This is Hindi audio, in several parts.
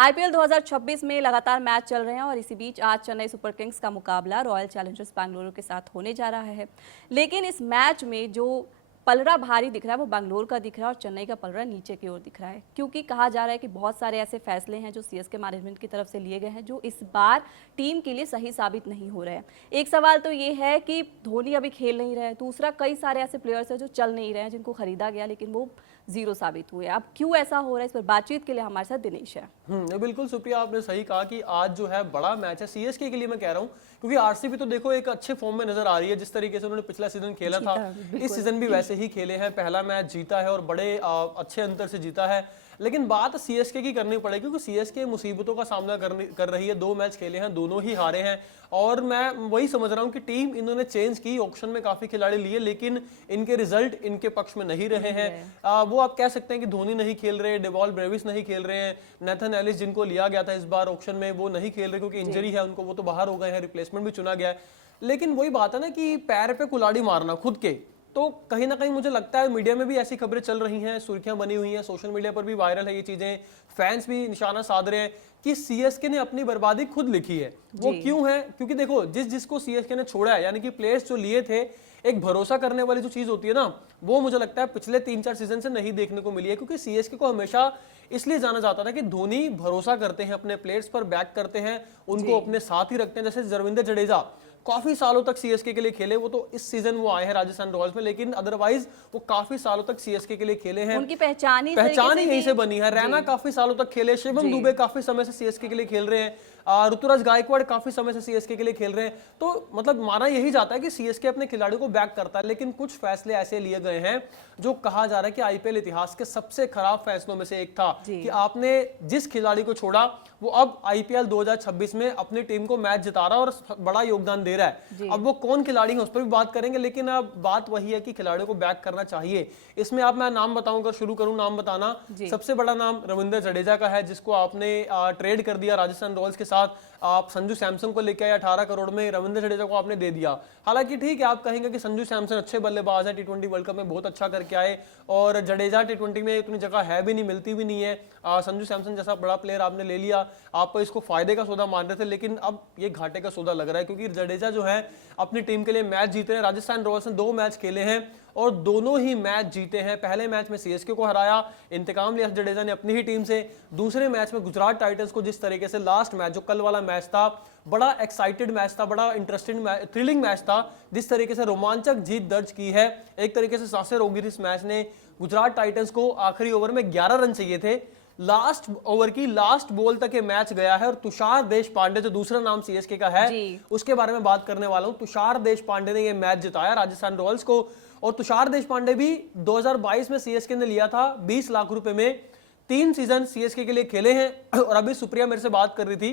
आईपीएल 2026 में लगातार मैच चल रहे हैं और इसी बीच आज चेन्नई सुपर किंग्स का मुकाबला रॉयल चैलेंजर्स बेंगलुरु के साथ होने जा रहा है। लेकिन इस मैच में जो पलड़ा भारी दिख रहा है वो बेंगलुरु का दिख रहा है और चेन्नई का पलड़ा नीचे की ओर दिख रहा है, क्योंकि कहा जा रहा है कि बहुत सारे ऐसे फैसले हैं जो सीएसके मैनेजमेंट की तरफ से लिए गए हैं जो इस बार टीम के लिए सही साबित नहीं हो रहे हैं। एक सवाल तो ये है कि धोनी अभी खेल नहीं रहे हैं, दूसरा कई सारे ऐसे प्लेयर्स हैं जो चल नहीं रहे हैं, जिनको खरीदा गया लेकिन वो जीरो साबित हुए। अब क्यों ऐसा हो रहा है, इस पर बातचीत के लिए हमारे साथ दिनेश है। बिल्कुल सुप्रिया, आपने सही कहा कि आज जो है बड़ा मैच है सीएसके के लिए। मैं कह रहा हूँ क्योंकि आरसीबी तो देखो एक अच्छे फॉर्म में नजर आ रही है। जिस तरीके से उन्होंने पिछला सीजन खेला था, इस सीजन भी वैसे ही खेले हैं। पहला मैच जीता है और बड़े अच्छे अंतर से जीता है। लेकिन बात सीएसके की करनी पड़ेगी क्योंकि सीएसके मुसीबतों का सामना कर रही है। 2 मैच खेले हैं, दोनों ही हारे हैं। और मैं वही समझ रहा हूं कि टीम इन्होंने चेंज की, ऑक्शन में काफी खिलाड़ी लिए, लेकिन इनके रिजल्ट इनके पक्ष में नहीं रहे हैं। वो आप कह सकते हैं कि धोनी नहीं खेल रहे, डेवॉल ब्रेविस नहीं खेल रहे हैं, नेथन एलिस जिनको लिया गया था इस बार ऑक्शन में वो नहीं खेल रहे क्योंकि इंजरी है उनको, वो तो बाहर हो गए हैं, रिप्लेसमेंट भी चुना गया है। लेकिन वही बात है ना कि पैर पे कुल्हाड़ी मारना खुद के, तो कहीं ना कहीं मुझे लगता है मीडिया में भी ऐसी खबरें चल रही हैं, सुर्खियां बनी हुई हैं, सोशल मीडिया पर भी वायरल है ये चीजें, फैंस भी निशाना साध रहे हैं कि सीएसके ने अपनी बर्बादी खुद लिखी है। वो क्यों है? क्योंकि देखो जिसको सीएसके ने छोड़ा है, यानी कि प्लेयर्स जो लिए थे, एक भरोसा करने वाली जो चीज होती है ना, वो मुझे लगता है पिछले 3-4 सीजन से नहीं देखने को मिली है। क्योंकि सीएसके को हमेशा इसलिए जाना जाता था कि धोनी भरोसा करते हैं, अपने प्लेयर्स पर बैक करते हैं, उनको अपने साथ ही रखते हैं। जैसे रविंद्र जडेजा काफी सालों तक सीएसके के लिए खेले, वो तो इस सीजन वो आए हैं राजस्थान रॉयल्स में, लेकिन अदरवाइज वो काफी सालों तक सीएसके के लिए खेले हैं। उनकी पहचान ही यहीं से बनी है। रैना काफी सालों तक खेले, शिवम दुबे काफी समय से सीएसके के लिए खेल रहे हैं, ऋतुराज गायकवाड़ काफी समय से सीएसके के लिए खेल रहे हैं। तो मतलब माना यही जाता है कि सीएसके अपने खिलाड़ियों को बैक करता है। लेकिन कुछ फैसले ऐसे लिए गए हैं जो कहा जा रहा है कि आईपीएल इतिहास के सबसे खराब फैसलों में से एक था कि आपने जिस खिलाड़ी को छोड़ा वो अब आईपीएल 2026 में अपनी टीम को मैच जिता रहा है और बड़ा योगदान दे रहा है। अब वो कौन खिलाड़ी है उस पर भी बात करेंगे, लेकिन अब बात वही है कि खिलाड़ियों को बैक करना चाहिए। इसमें आप मैं नाम बताऊं, अगर शुरू करूं नाम बताना, सबसे बड़ा नाम रविंद्र जडेजा का है, जिसको आपने ट्रेड कर दिया राजस्थान रॉयल्स के साथ। आप संजू सैमसन को लेकर आए 18 करोड़ में, रविंद्र जडेजा को आपने दे दिया। हालांकि ठीक है, आप कहेंगे कि संजू सैमसन अच्छे बल्लेबाज है, टी20 वर्ल्ड कप में बहुत अच्छा करके आए, और जडेजा टी20 में इतनी जगह है भी नहीं, मिलती भी नहीं है। संजू सैमसन जैसा बड़ा प्लेयर आपने ले लिया, आप इसको फायदे का सौदा मान रहे थे, लेकिन अब ये घाटे का सौदा लग रहा है। क्योंकि जडेजा जो है अपनी टीम के लिए मैच जीते हैं। राजस्थान रॉयल्स ने 2 मैच खेले हैं और दोनों ही मैच जीते हैं। पहले मैच में सीएसके को हराया, इंतकाम लिया जडेजा ने अपनी ही टीम से। दूसरे मैच में गुजरात टाइटंस को, जिस तरीके से लास्ट मैच जो कल वाला मैच था, बड़ा एक्साइटेड मैच था, बड़ा इंटरेस्टिंग थ्रिलिंग मैच था, जिस तरीके से रोमांचक जीत दर्ज की है, एक तरीके से सांसें रोकी थी इस मैच ने। गुजरात टाइटंस को आखिरी ओवर में 11 रन चाहिए थे, लास्ट ओवर की लास्ट बॉल तक ये मैच गया है। और तुषार देशपांडे जो दूसरा नाम सीएसके का है, उसके बारे में बात करने वाला हूं। तुषार देशपांडे ने ये मैच जिताया राजस्थान रॉयल्स को। और तुषार देशपांडे भी 2022 में सीएसके ने लिया था 20 लाख रुपए में, 3 सीजन सीएसके के लिए खेले हैं। और अभी सुप्रिया मेरे से बात कर रही थी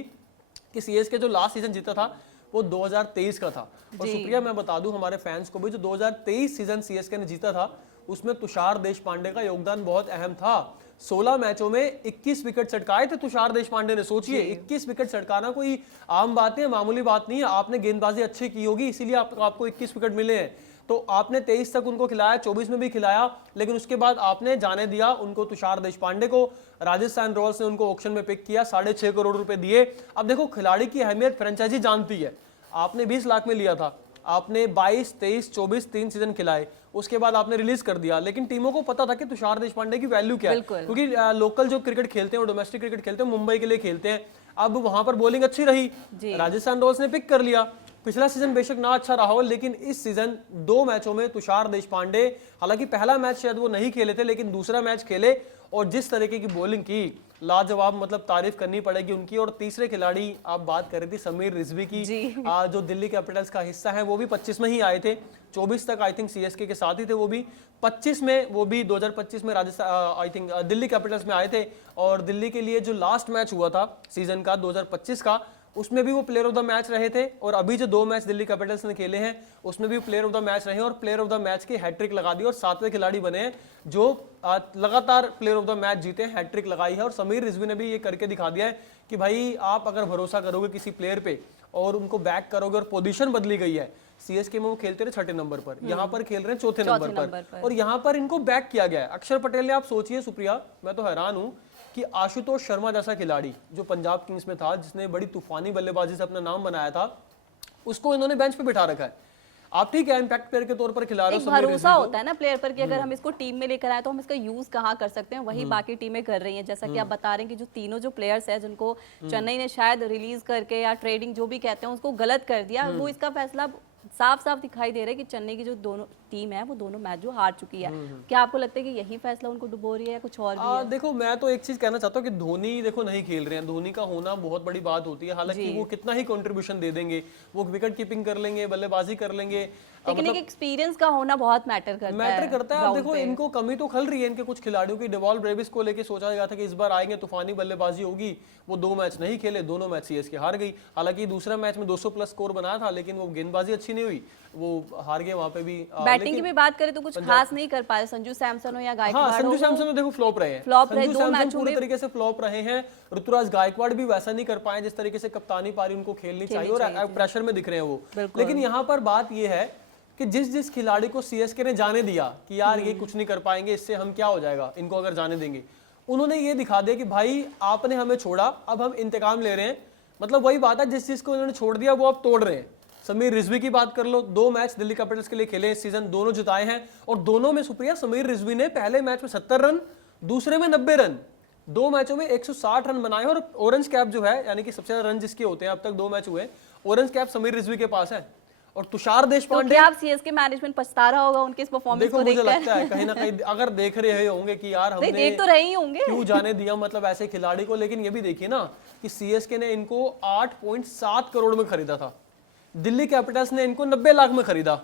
कि सीएसके जो लास्ट सीजन जीता था वो 2023 का था। और सुप्रिया मैं बता दूं हमारे फैंस को भी, जो 2023 सीजन सीएसके ने जीता था उसमें तुषार देशपांडे का योगदान बहुत अहम था। 16 मैचों में 21 विकेट चटकाए थे तुषार देशपांडे ने। सोचिए 21 विकेट चटकाना कोई आम बात नहीं है, मामूली बात नहीं है। आपने गेंदबाजी अच्छी की होगी इसीलिए आपको 21 विकेट मिले हैं। तो आपने 23 तक उनको खिलाया, 24 में भी खिलाया, लेकिन उसके बाद आपने जाने दिया उनको तुषार देशपांडे को। राजस्थान रॉयल्स ने उनको ऑक्शन में पिक किया, 6.5 करोड़ रुपए दिए। अब देखो खिलाड़ी की अहमियत फ्रेंचाइजी जानती है। आपने 20 लाख में लिया था, आपने 22, 23, 24 3 सीजन खिलाए, उसके बाद आपने रिलीज कर दिया। लेकिन टीमों को पता था कि तुषार देशपांडे की वैल्यू क्या है, क्योंकि लोकल जो क्रिकेट खेलते हैं, डोमेस्टिक क्रिकेट खेलते हैं, मुंबई के लिए खेलते हैं। अब वहां पर बॉलिंग अच्छी रही, राजस्थान रॉयल्स ने पिक कर लिया। पिछला सीजन बेशक ना अच्छा रहा हो, लेकिन इस सीजन 2 मैचों में तुषार देशपांडे, हालांकि पहला मैच शायद वो नहीं खेले थे, लेकिन दूसरा मैच खेले और जिस तरीके की बॉलिंग की, लाजवाब, मतलब तारीफ करनी पड़ेगी उनकी। और तीसरे खिलाड़ी आप बात कर रही थी समीर रिजवी की, जो दिल्ली कैपिटल्स का हिस्सा है, वो भी 25 में ही आए थे, 24 तक आई थिंक सीएसके के साथ ही थे वो भी, 25 में वो भी 2025 में Rajasthan I think Delhi Capitals में आए थे। और दिल्ली के लिए जो लास्ट मैच हुआ था सीजन का 2025 का, उसमें भी वो प्लेयर ऑफ द मैच रहे थे। और अभी जो 2 मैच दिल्ली कैपिटल्स ने खेले हैं उसमें भी प्लेयर ऑफ द मैच रहे और प्लेयर ऑफ द मैच की हैट्रिक लगा दी और 7वें खिलाड़ी बने हैं जो लगातार प्लेयर ऑफ द मैच जीते, हैट्रिक लगाई है। और समीर रिजवी ने भी ये करके दिखा दिया है कि भाई आप अगर भरोसा करोगे किसी प्लेयर पे और उनको बैक करोगे, और पोजीशन बदली गई है, सीएसके में वो खेलते रहे 6ठे नंबर पर, यहाँ पर खेल रहे हैं 4थे नंबर पर, और यहाँ पर इनको बैक किया गया है। अक्षर पटेल ने, आप सोचिए सुप्रिया, मैं तो हैरान हूं कि आशुतोष शर्मा जैसा खिलाड़ी जो पंजाब किंग्स में था, जिसने बड़ी तूफानी बल्लेबाजी से अपना नाम बनाया था, उसको इन्होंने बेंच पे बिठा रखा है। आप ठीक है इम्पैक्ट प्लेयर के तौर पर खिला रहे हो, एक भरोसा होता है ना प्लेयर पर कि अगर हम इसको टीम में लेकर आए तो हम इसका यूज कहाँ कर सकते हैं, वही बाकी टीमें कर रही हैं। जैसा कि आप बता रहे हैं कि जो तीनों जो प्लेयर्स हैं जिनको चेन्नई ने शायद रिलीज करके या ट्रेडिंग जो भी कहते हैं उसको गलत कर दिया, वो इसका फैसला साफ साफ दिखाई दे रहा है कि चेन्नई की जो दोनों टीम है वो दोनों मैच जो हार चुकी है। क्या आपको लगता है कि यही फैसला उनको डुबो रही है या कुछ और भी है? देखो मैं तो एक चीज कहना चाहता हूँ कि धोनी देखो नहीं खेल रहे हैं, धोनी का होना बहुत बड़ी बात होती है। हालांकि वो कितना ही कंट्रीब्यूशन दे देंगे, वो विकेट कीपिंग कर लेंगे, बल्लेबाजी कर लेंगे, लेकिन एक एक्सपीरियंस का होना बहुत मैटर करता है। आप देखो इनको कमी तो खल रही है इनके कुछ खिलाड़ियों की। डेवॉल ब्रेविस को लेके सोचा गया था कि इस बार आएंगे तूफानी बल्लेबाजी होगी, वो 2 मैच नहीं खेले, दोनों मैच सीएसके हार गई। हालांकि दूसरा मैच में 200 प्लस स्कोर बनाया था, लेकिन वो गेंदबाजी अच्छी नहीं हुई, वो हार गए वहां पे भी। बैटिंग की भी बात करें तो कुछ खास नहीं कर पाए संजू सैमसन हो या गायकवाड़ हो। संजू सैमसन तो देखो फ्लॉप रहे हैं, संजू सैमसन पूरे तरीके से फ्लॉप रहे हैं। ऋतुराज गायकवाड़ भी वैसा नहीं कर पाए जिस तरीके से कप्तानी पारी उनको खेलनी चाहिए, और प्रेशर में दिख रहे हैं वो। लेकिन यहाँ पर बात ये है कि जिस खिलाड़ी को सीएसके ने जाने दिया कि यार ये कुछ नहीं कर पाएंगे, इससे हम क्या हो जाएगा इनको अगर जाने देंगे, उन्होंने ये दिखा दिया कि भाई आपने हमें छोड़ा, अब हम इंतकाम ले रहे हैं। मतलब वही बात है, जिस चीज को उन्होंने छोड़ दिया वो अब तोड़ रहे हैं। समीर रिजवी की बात कर लो, 2 मैच दिल्ली कैपिटल्स के लिए खेले इस सीजन, दोनों जिताए हैं, और दोनों में सुप्रिया समीर रिजवी ने पहले मैच में 70 रन, दूसरे में 90 रन, 2 मैचों में 160 रन बनाए। और ऑरेंज कैप जो है, यानी कि सबसे ज्यादा रन जिसके होते हैं अब तक 2 मैच हुए, ऑरेंज कैप समीर रिजवी के पास है। और तुषार देशपांडे, तो क्या आप सीएसके मैनेजमेंट पछता रहा होगा उनके इस परफॉर्मेंस को देखकर? मुझे लगता है कहीं ना कहीं अगर देख रहे होंगे कि यार हमने देख तो रहे ही होंगे क्यों जाने दिया, मतलब ऐसे खिलाड़ी को। लेकिन ये भी देखिए ना कि सीएसके ने इनको 8.7 करोड़ में खरीदा था, दिल्ली कैपिटल्स ने इनको 90 लाख में खरीदा।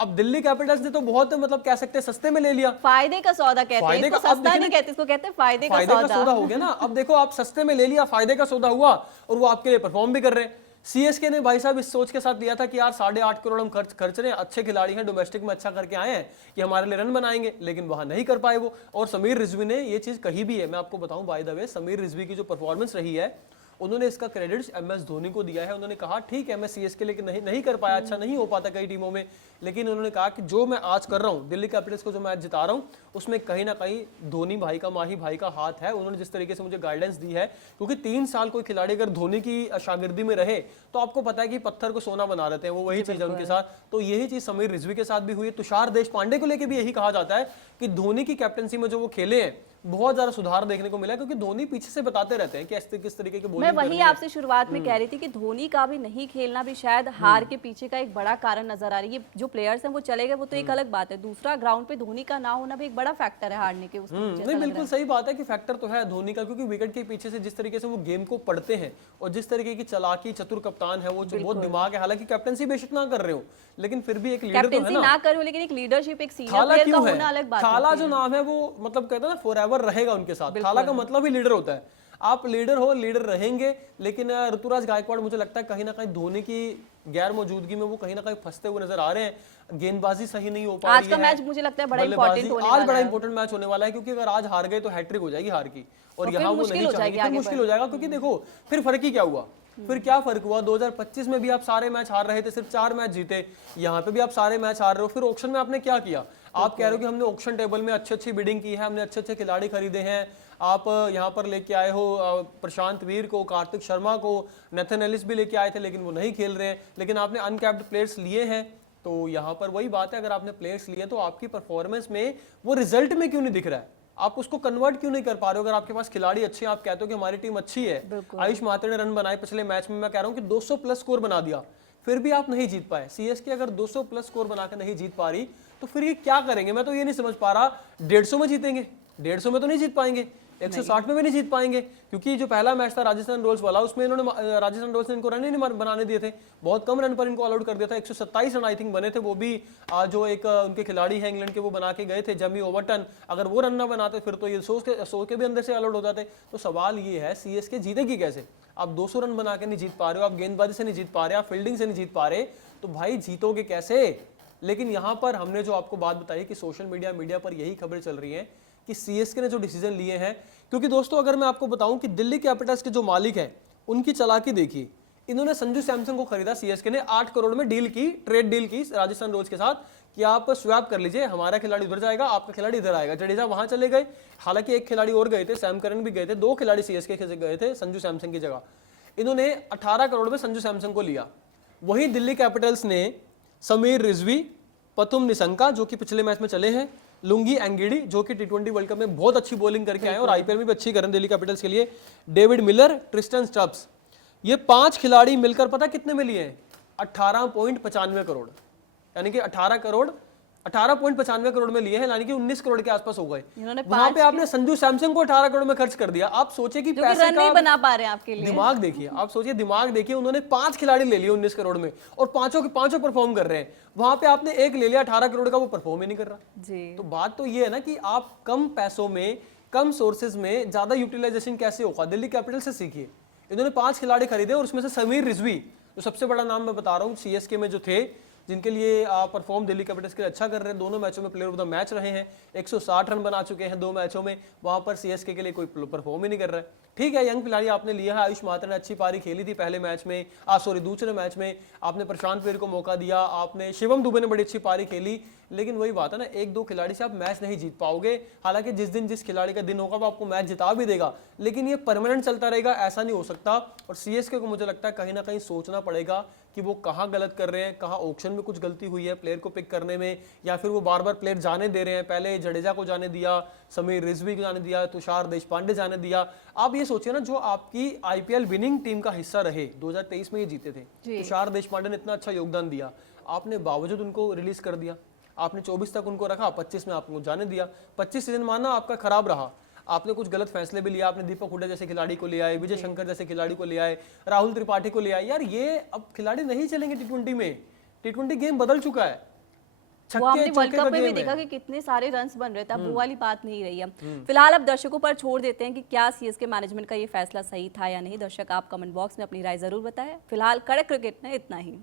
अब दिल्ली कैपिटल्स ने तो बहुत मतलब कह सकते हैं सस्ते में ले लिया। फायदे का सौदा कहते हैं इसको, सस्ता नहीं कहते इसको, कहते हैं फायदे का सौदा हो गया ना। अब देखो आप सस्ते में ले लिया, फायदे का सौदा हुआ, और वो आपके लिए परफॉर्म भी कर रहे हैं। सीएसके ने भाई साहब इस सोच के साथ लिया था कि यार 8.5 करोड़ हम खर्च रहे हैं, अच्छे खिलाड़ी हैं, डोमेस्टिक में अच्छा करके आए हैं, कि हमारे लिए रन बनाएंगे, लेकिन वहां नहीं कर पाए वो। और समीर रिजवी ने ये चीज कही भी है, मैं आपको बताऊं by the way, Sameer Rizvi की जो परफॉर्मेंस रही है, उन्होंने इसका क्रेडिट एमएस धोनी को दिया है। उन्होंने कहा ठीक है मैं सीएसके लेके नहीं कर पाया, अच्छा नहीं हो पाता कई टीमों में, लेकिन उन्होंने कहा कि जो मैं आज कर रहा हूं, दिल्ली कैपिटल्स को जो मैच जिता रहा हूं, उसमें कहीं ना कहीं धोनी भाई का, माही भाई का हाथ है। उन्होंने जिस तरीके से मुझे गाइडेंस दी है, क्योंकि 3 साल कोई खिलाड़ी अगर धोनी की शागिर्दी में रहे तो आपको पता है कि पत्थर को सोना बना देते हैं, वो वही चीज है उनके साथ। तो यही चीज समीर रिजवी के साथ भी हुई है। तुषार देशपांडे को लेकर भी यही कहा जाता है कि धोनी की कैप्टनसी में जो वो खेले हैं, बहुत ज्यादा सुधार देखने को मिला, क्योंकि धोनी पीछे से बताते रहते हैं कि किस तरीके के बॉलिंग। मैं वही आपसे शुरुआत में कह रही थी कि धोनी का भी नहीं खेलना भी शायद हार के पीछे का एक बड़ा कारण नजर आ रही है। जो प्लेयर्स हैं वो चले गए, वो तो एक अलग बात है, दूसरा ग्राउंड पे धोनी का ना होना भी एक बड़ा फैक्टर है हारने के उसमें। नहीं बिल्कुल सही बात है कि फैक्टर तो है धोनी का, क्योंकि विकेट के पीछे से जिस तरीके से वो गेम को पढ़ते हैं और जिस तरीके की चालाकी, चतुर कप्तान है वो, बहुत दिमाग है। हालांकि कैप्टनसी बेशक ना कर रहे हो, लेकिन फिर भी एक लीडर तो है ना कर रहे हो, लेकिन एक लीडरशिप, एक सीनियर प्लेयर का होना अलग बात है। थाला जो नाम है वो मतलब कहते हैं ना फॉरएवर रहेगा उनके साथ। थाला का मतलब ही लीडर होता है, आप लीडर हो, लीडर रहेंगे। लेकिन ऋतुराज गायकवाड़ मुझे लगता है कहीं ना कहीं धोनी की गैर मौजूदगी में वो कहीं ना कहीं फंसते हुए नजर आ रहे हैं। गेंदबाजी सही नहीं हो पा रही है। आज का मैच मुझे लगता है बड़ा इंपॉर्टेंट होने वाला है। आज बड़ा इंपॉर्टेंट मैच होने वाला है, क्योंकि अगर आज हार गए तो हैट्रिक हो जाएगी हार की, और यहाँ वो नहीं चाहेंगे, फिर मुश्किल हो जाएगा। क्योंकि देखो फिर फर्क ही क्या हुआ, फिर क्या फर्क हुआ, 2025 में भी आप सारे मैच हार रहे थे, सिर्फ 4 मैच जीते, यहाँ पे भी आप सारे मैच हार रहे हो। फिर ऑक्शन में आपने क्या किया, आप कह रहे हो कि हमने ऑक्शन टेबल में अच्छी बिडिंग की है, हमने अच्छे खिलाड़ी खरीदे हैं, आप यहाँ पर लेके आए हो प्रशांत वीर को, कार्तिक शर्मा को, नेथन एलिस भी लेके आए थे, लेकिन वो नहीं खेल रहे हैं। लेकिन आपने अनकैप्ड प्लेयर्स लिए हैं, तो यहाँ पर वही बात है, अगर आपने प्लेयर्स लिए तो आपकी परफॉर्मेंस में वो रिजल्ट में क्यों नहीं दिख रहा है, आप उसको कन्वर्ट क्यों नहीं कर पा रहे हो। अगर आपके पास खिलाड़ी अच्छे हैं, आप कहते हो कि हमारी टीम अच्छी है, आयुष मात्रे ने रन बनाए पिछले मैच में, मैं कह रहा हूँ कि 200 प्लस स्कोर बना दिया, फिर भी आप नहीं जीत पाए। सीएसके अगर 200 प्लस स्कोर बनाकर नहीं जीत पा रही तो फिर ये क्या करेंगे, मैं तो ये नहीं समझ पा रहा। 150 में जीतेंगे, 150 में तो नहीं जीत पाएंगे, 160 में भी नहीं जीत पाएंगे, क्योंकि जो पहला मैच था राजस्थान रॉयल्स वाला, उसमें इन्होंने राजस्थान रॉयल्स ने इनको रन ही नहीं बनाने दिए थे, बहुत कम रन पर इनको ऑल आउट कर दिया था। 127 रन आई थिंक बने थे, वो भी जो एक उनके खिलाड़ी हैं इंग्लैंड के वो बना के गए थे, जमी ओवरटन। अगर वो रन ना बनाते फिर तो ये 100 के भी अंदर से ऑल आउट हो जाते। तो सवाल ये है सीएसके जीतेगी कैसे। आप 200 रन बना के नहीं जीत पा रहे हो, आप गेंदबाजी से नहीं जीत पा रहे, आप फील्डिंग से नहीं जीत पा रहे, तो भाई जीतोगे कैसे। लेकिन यहाँ पर हमने जो आपको बात बताई कि सोशल मीडिया पर यही खबरें चल रही हैं कि सीएसके ने जो डिसीजन लिए हैं, क्योंकि दोस्तों अगर मैं आपको बताऊं कि दिल्ली कैपिटल्स के जो मालिक हैं उनकी चालाकी देखिए, इन्होंने संजू सैमसन को खरीदा, सीएसके ने 8 करोड़ में डील की, ट्रेड डील की राजस्थान रॉयल्स के साथ कि आप स्वैप कर लीजिए, हमारा खिलाड़ी उधर जाएगा, आपका खिलाड़ी इधर आएगा। जडेजा वहां चले गए, हालांकि एक खिलाड़ी और गए थे, सैम करन भी गए थे, 2 खिलाड़ी सीएसके से गए थे संजू सैमसन की जगह। इन्होंने 18 करोड़ में संजू सैमसन को लिया। वही दिल्ली कैपिटल्स ने समीर रिजवी, पतुम निशंका जो कि पिछले मैच में चले हैं, लुंगी एंगिडी जो कि टी20 वर्ल्ड कप में बहुत अच्छी बॉलिंग करके आए और आईपीएल में भी अच्छी करें दिल्ली कैपिटल्स के लिए, डेविड मिलर, ट्रिस्टन स्टब्स, ये 5 खिलाड़ी मिलकर पता कितने में लिए हैं? 18.95 करोड़, यानी कि 18.95 करोड़ में लिए हैं, यानी कि 19 करोड़ के आसपास हो गए। वहां पे आपने संजू सैमसन को 18 करोड़ में खर्च कर दिया। आप सोचे कि पैसे रन नहीं बना पा रहे हैं आपके लिए। दिमाग देखिए, आप सोचिए दिमाग देखिए, उन्होंने 5 खिलाड़ी ले लिए 19 करोड़ में और पांचों के पांचों परफॉर्म कर रहे हैं। वहां पे आपने एक ले लिया 18 करोड़ का, वो परफॉर्म ही नहीं कर रहा जी। तो बात तो ये है ना कि आप कम पैसों में, कम सोर्सेज में ज्यादा यूटिलाइजेशन कैसे होगा, दिल्ली कैपिटल से सीखिए। इन्होंने 5 खिलाड़ी खरीदे और उसमें से समीर रिजवी जो सबसे बड़ा नाम मैं बता रहा हूँ सीएसके में जो थे, जिनके लिए परफॉर्म दिल्ली कैपिटल्स के लिए अच्छा कर रहे हैं, दोनों मैचों में प्लेयर ऑफ द मैच रहे हैं, 160 रन बना चुके हैं 2 मैचों में। वहां पर सीएसके के लिए कोई परफॉर्म ही नहीं कर रहा है। ठीक है, यंग खिलाड़ी आपने लिया है, आयुष मात्रा ने अच्छी पारी खेली थी पहले मैच में, दूसरे मैच में आपने प्रशांत पेर को मौका दिया, आपने शिवम दुबे ने बड़ी अच्छी पारी खेली, लेकिन वही बात है ना, 1-2 खिलाड़ी से आप मैच नहीं जीत पाओगे। हालांकि जिस दिन जिस खिलाड़ी का दिन होगा वो आपको मैच जिता भी देगा, लेकिन ये परमानेंट चलता रहेगा ऐसा नहीं हो सकता। और सीएसके को मुझे लगता है कहीं ना कहीं सोचना पड़ेगा कि वो कहाँ गलत कर रहे हैं, कहाँ ऑक्शन में कुछ गलती हुई है प्लेयर को पिक करने में, या फिर वो बार बार प्लेयर जाने दे रहे हैं। पहले जडेजा को जाने दिया, समीर रिजवी को जाने दिया, तुषार देशपांडे जाने दिया। आप ये सोचिए ना, जो आपकी आईपीएल विनिंग टीम का हिस्सा रहे, 2023 में ये जीते थे, तुषार देशपांडे ने इतना अच्छा योगदान दिया, आपने बावजूद उनको रिलीज कर दिया। आपने 24 तक उनको रखा, 25 में आपको जाने दिया। 25 सीजन माना आपका खराब रहा, आपने कुछ गलत फैसले भी लिया, आपने दीपक हुड्डा जैसे खिलाड़ी को ले आए, विजय शंकर जैसे खिलाड़ी को ले आए, राहुल त्रिपाठी को ले आए। यार ये अब खिलाड़ी नहीं चलेंगे टी20 में, टी20 गेम बदल चुका है। वो हमने वर्ल्ड कप में भी देखा कि कितने सारे रन्स बन रहे थे, अब वो वाली बात नहीं रही है। फिलहाल अब दर्शकों पर छोड़ देते हैं कि क्या सीएसके मैनेजमेंट का ये फैसला सही था या नहीं। दर्शक आप कमेंट बॉक्स में अपनी राय जरूर बताएं। फिलहाल कड़क क्रिकेट में इतना ही।